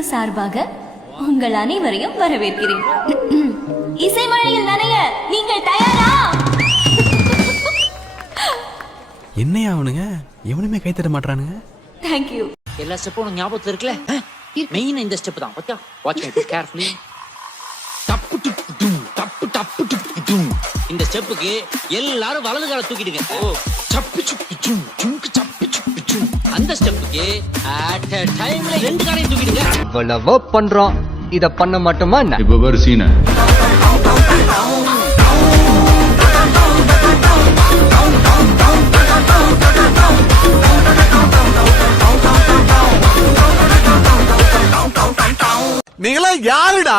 குழு சார்பாக உங்கள் அனைவரையும் வரவேற்கிறேன். இசைமழையில் நனைய நீங்கள் தயாரா? என்னையா அவனுங்க எவனுமே கை தட்ட மாட்டானுங்க. தேங்க்யூ. எல்லா ஸ்டெப்பும் உனக்கு ஞாபகத்துல இருக்குல்ல? மெயின் இந்த ஸ்டெப் தான். பாத்தியா? Watch me carefully. டப்பு டப்பு டும் டப்பு டப்பு டப்பு டும். இந்த ஸ்டெப்புக்கு எல்லாரும் வலது காலை தூக்கிடுங்க. ஓ சப்பு சப்பு டும் டும்க்கு சப்பு சப்பு டும். அந்த ஸ்டெப்புக்கு அட் a டைம்ல ரெண்டு காலையும் தூக்கிடுங்க. இவ்வளவோ பண்றோம், இத பண்ண மாட்டோமா? இப்ப பாரு சீனை. நீங்களா யாருடா?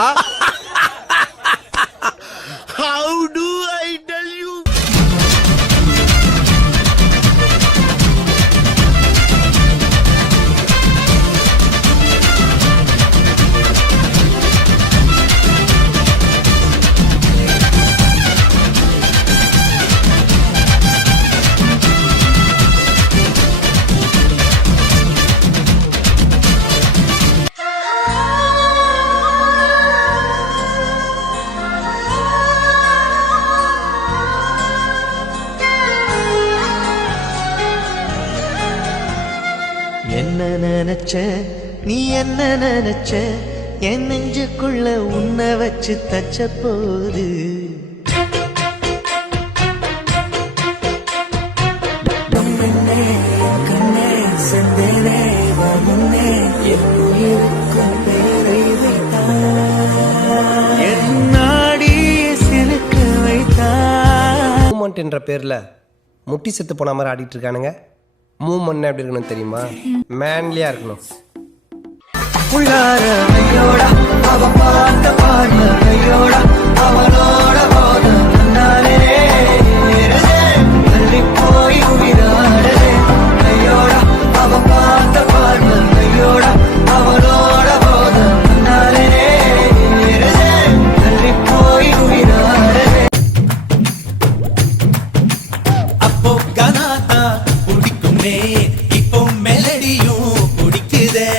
How do I tell you? என்ன நினைச்ச நீ என்ன நினைச்ச என் நெஞ்சுக்குள்ள உன்னை வச்சு தச்ச போது என்ற பேர்ல முட்டி செத்து போன மாதிரி ஆடிட்டு இருக்கானுங்க. மூவ்மெண்ட் எப்படி இருக்கணும் தெரியுமா? மேன்லியா இருக்கணும். இப்போ மெலடியும் பிடிக்குதே,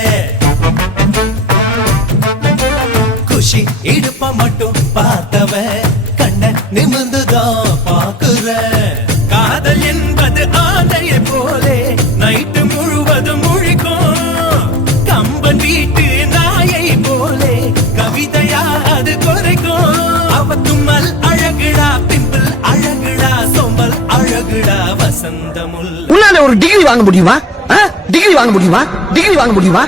குஷி இடுப்ப மட்டும் பார்த்தவ கண்ண நிமிர்ந்துதான் பாக்குற. காதல் என்பது ஆந்தையை போலே நைட்டு முழுவதும் முழிக்கும். கம்பன் வீட்டு நாயை போலே கவிதையா அது குறைக்கும். அவ தும்மல் அழகுடா, பிம்பிள் அழகுடா, சொம்பல் அழகுடா, வசந்தமுள்ள. உன்னால ஒரு டிகிரி வாங்க முடியுமா? டிகிரி வாங்க முடியுமா?